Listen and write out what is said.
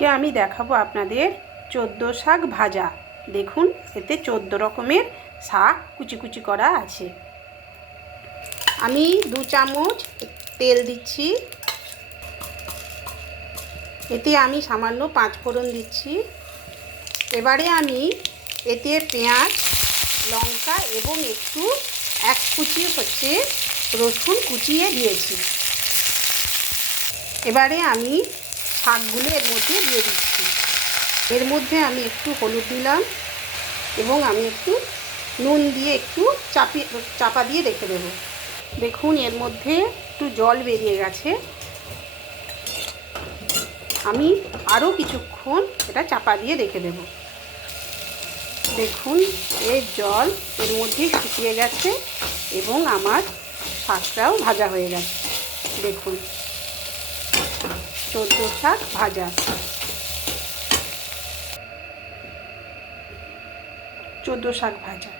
আজকে আমি দেখাবো আপনাদের চোদ্দো শাক ভাজা। দেখুন এতে 14 রকমের শাক কুচি কুচি করা আছে। আমি 2 চামচ তেল দিচ্ছি। এতে আমি সামান্য 5 ফোড়ন দিচ্ছি। এবারে আমি এতে পেঁয়াজ, লঙ্কা এবং একটু 1 কুচি রসুন কুচিয়ে দিয়েছি। এবারে আমি শাকগুলো এর মধ্যে দিয়ে দিচ্ছি। এর মধ্যে আমি একটু হলুদ দিলাম এবং আমি একটু নুন দিয়ে একটু চাপা দিয়ে রেখে দেব। দেখুন এর মধ্যে একটু জল বেরিয়ে গেছে। আমি আরও কিছুক্ষণ এটা চাপা দিয়ে রেখে দেব। দেখুন এর জল এর মধ্যে শুকিয়ে গেছে এবং আমার শাকটাও ভাজা হয়ে গেছে। দেখুন চোদ্দো শাক ভাজা। চোদ্দো শাক ভাজা।